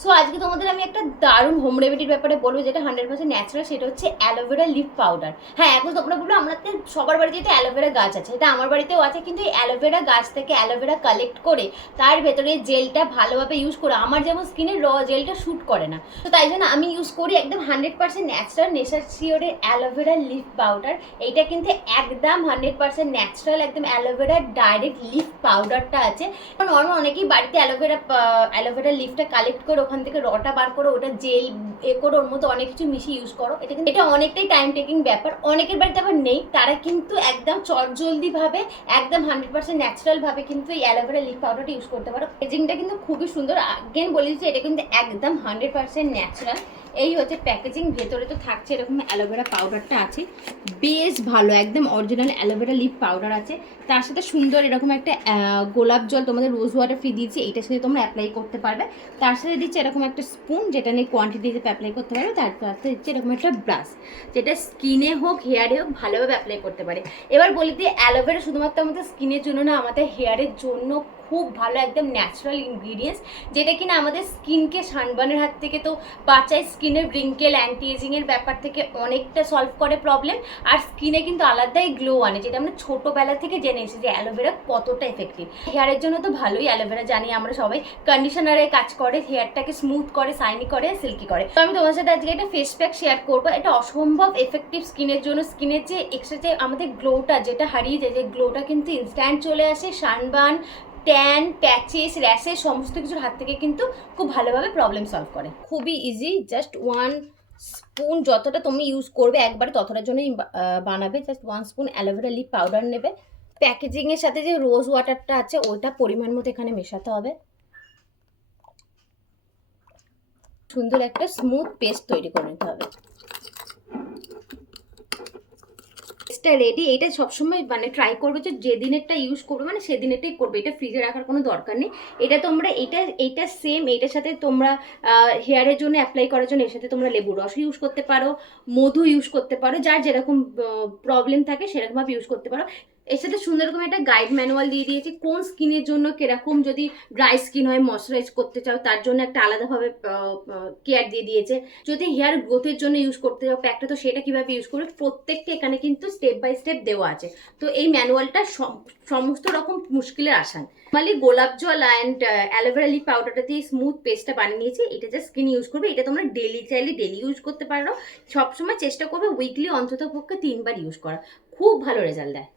So আজকে তোমাদের আমি একটা দারুণ হোম রেমেডির ব্যাপারে বলবো, যেটা 100% ন্যাচারাল। সেটা হচ্ছে অ্যালোভেরা লিফ পাউডার। হ্যাঁ, এখন তোমরা বলবো আমাদের সবার বাড়িতে তো অ্যালোভেরা গাছ আছে, এটা আমার বাড়িতেও আছে, কিন্তু এই অ্যালোভেরা গাছ থেকে অ্যালোভেরা কালেক্ট করে তার ভেতরে জেলটা ভালোভাবে ইউজ করে আমার যেমন স্কিনে জেলটা শ্যুট করে না, তো তাই জন্য আমি ইউজ করি একদম 100% ন্যাচারাল নেচারশিওরের অ্যালোভেরা লিফ পাউডার। এইটা কিন্তু একদম 100% ন্যাচারাল, একদম অ্যালোভেরা ডাইরেক্ট লিফ পাউডারটা আছে। নর্মাল অনেকেই বাড়িতে অ্যালোভেরা লিফটা কালেক্ট করে ওখান থেকে রটা বার করো, ওটা জেল করো, ওর মধ্যে অনেক কিছু মিশিয়ে ইউজ করো। এটা অনেকটাই টাইম টেকিং ব্যাপার। অনেকের বাড়িতে আবার নেই, তারা কিন্তু একদম চটজলদি ভাবে একদম 100% ন্যাচারাল ভাবে কিন্তু এই অ্যালোভেরা লিফ পাউডারটা ইউজ করতে পারো। প্যাকেজিংটা কিন্তু খুবই সুন্দর। আগেন বলে দিচ্ছি, এটা কিন্তু একদম 100% ন্যাচারাল। এই হচ্ছে প্যাকেজিং, ভেতরে তো থাকছে এরকম অ্যালোভেরা পাউডারটা আছে, বেশ ভালো, একদম অরিজিনাল অ্যালোভেরা লিফ পাউডার আছে। তার সাথে সুন্দর এরকম একটা গোলাপ জল, তোমাদের রোজ ওয়াটার ফ্রি দিয়েছি, এইটার সাথে তোমরা অ্যাপ্লাই করতে পারবে। তার সাথে দিচ্ছে এরকম একটা স্পুন, যেটা নিয়ে কোয়ান্টিটি হিসেবে অ্যাপ্লাই করতে পারবে। তার সাথে দিচ্ছে এরকম একটা ব্রাশ, যেটা স্কিনে হোক হেয়ারে হোক ভালোভাবে অ্যাপ্লাই করতে পারে। এবার বলি দিই, অ্যালোভেরা শুধুমাত্র আমাদের স্কিনের জন্য না, আমাদের হেয়ারের জন্য খুব ভালো, একদম ন্যাচারাল ইনগ্রিডিয়েন্টস, যেটা কিনা আমাদের স্কিনকে সানবার্নের হাত থেকে তো বাঁচায়, স্কিনের রিঙ্কেল অ্যান্টি এজিংয়ের ব্যাপার থেকে অনেকটা সলভ করে প্রবলেম, আর স্কিনে কিন্তু আলাদাই গ্লো আনে, যেটা আমরা ছোটোবেলা থেকে জেনে এসেছি যে অ্যালোভেরা কতটা এফেক্টিভ। হেয়ারের জন্য তো ভালোই অ্যালোভেরা, জানি আমরা সবাই। কন্ডিশনারে কাজ করে, হেয়ারটাকে স্মুথ করে, শাইনি করে, সিল্কি করে। তো আমি তোমার সাথে আজকে একটা ফেস প্যাক শেয়ার করবো। এটা অসম্ভব এফেক্টিভ স্কিনের জন্য। স্কিনের যে এক্সট্রা যে আমাদের গ্লোটা যেটা হারিয়ে যায়, যে গ্লোটা কিন্তু ইনস্ট্যান্ট চলে আসে। সানবার্ন, ট্যান, প্যাচেস, র্যাশেস সমস্ত কিছুর হাত থেকে কিন্তু খুব ভালোভাবে প্রবলেম সলভ করে। খুবই ইজি, জাস্ট 1 স্পুন, যতটা তুমি ইউজ করবে একবারে ততটার জন্যই বানাবে। Just 1 spoon aloe vera leaf powder নেবে। প্যাকেজিংয়ের সাথে যে রোজ ওয়াটারটা আছে ওইটা পরিমাণ মতো এখানে মেশাতে হবে। সুন্দর একটা স্মুথ পেস্ট তৈরি করে নিতে হবে। রেডি। এটা সবসময় মানে ট্রাই করবে যে যেদিনেরটা ইউজ করবে মানে সেদিনেরটাই করবে, এটা ফ্রিজে রাখার কোনো দরকার নেই। এটা তোমরা এইটা সেম, এইটার সাথে তোমরা হেয়ারের জন্য অ্যাপ্লাই করার জন্য এর সাথে তোমরা লেবুর রস ইউজ করতে পারো, মধু ইউজ করতে পারো, যার যেরকম প্রবলেম থাকে সেরকমভাবে ইউজ করতে পারো। এর সাথে সুন্দর রকম একটা গাইড ম্যানুয়াল দিয়ে দিয়েছি, কোন স্কিনের জন্য কিরকম, যদি ড্রাই স্কিন হয় ময়শ্চারাইজ করতে চাও তার জন্য একটা আলাদাভাবে কেয়ার দিয়ে দিয়েছে। যদি হেয়ার গ্রোথের জন্য ইউজ করতে চাও প্যাকটা, তো সেটা কিভাবে ইউজ করবে প্রত্যেকটা এখানে কিন্তু স্টেপ বাই স্টেপ দেওয়া আছে। তো এই ম্যানুয়ালটা সমস্ত রকম মুশকিলের আসান। নর্মালি গোলাপ জল অ্যান্ড অ্যালোভেরা লিফ পাউডারটা দিয়ে স্মুথ পেস্টটা বানিয়ে নিয়েছি। এটা জাস্ট স্কিন ইউজ করবে। এটা তোমরা চাইলে ডেলি ইউজ করতে পারো। সবসময় চেষ্টা করবে উইকলি অন্তত পক্ষে 3 বার ইউজ করা, খুব ভালো রেজাল্ট দেয়।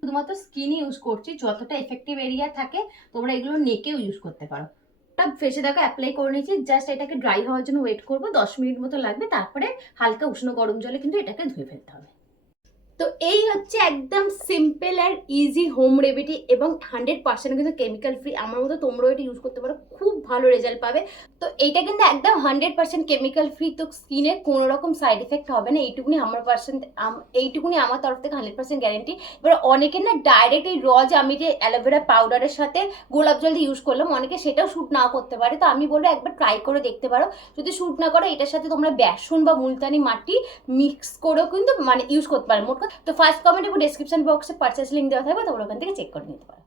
শুধুমাত্র স্কিনই ইউজ করছি, যতটা এফেক্টিভ এরিয়া থাকে তোমরা এগুলো নেকেও ইউজ করতে পারো। ফেসে দেখো অ্যাপ্লাই করে নিয়েছি, জাস্ট এটাকে ড্রাই হওয়ার জন্য ওয়েট করবো, 10 মিনিট মতো লাগবে। তারপরে হালকা উষ্ণ গরম জলে কিন্তু এটাকে ধুয়ে ফেলতে হবে। তো এই হচ্ছে একদম সিম্পল আর ইজি হোম রেমেডি, এবং 100% কিন্তু কেমিক্যাল ফ্রি। আমার মতো তোমরাও এটা ইউজ করতে পারো, খুব ভালো রেজাল্ট পাবে। তো এইটা কিন্তু একদম 100% কেমিক্যাল ফ্রি, তো স্কিনে কোনো রকম সাইড এফেক্ট হবে না, এইটুকুনি আমার তরফ থেকে 100% গ্যারেন্টি। এবার অনেকে না ডাইরেক্ট এই যে আমি যে অ্যালোভেরা পাউডারের সাথে গোলাপ জল দিয়ে ইউজ করলাম, অনেকে সেটাও শ্যুট নাও করতে পারে। তো আমি বলবো একবার ট্রাই করে দেখতে পারো। যদি শ্যুট না করো, এটার সাথে তোমরা বেসন বা মুলতানি মাটি মিক্স করেও কিন্তু মানে ইউজ করতে পারো। তো ফার্স্ট কমেন্ট এবং ডেসক্রিপশন বক্সে পারচেস লিঙ্ক দেওয়া থাকবে, তোমরা ওখান থেকে চেক করে নিতে পারো।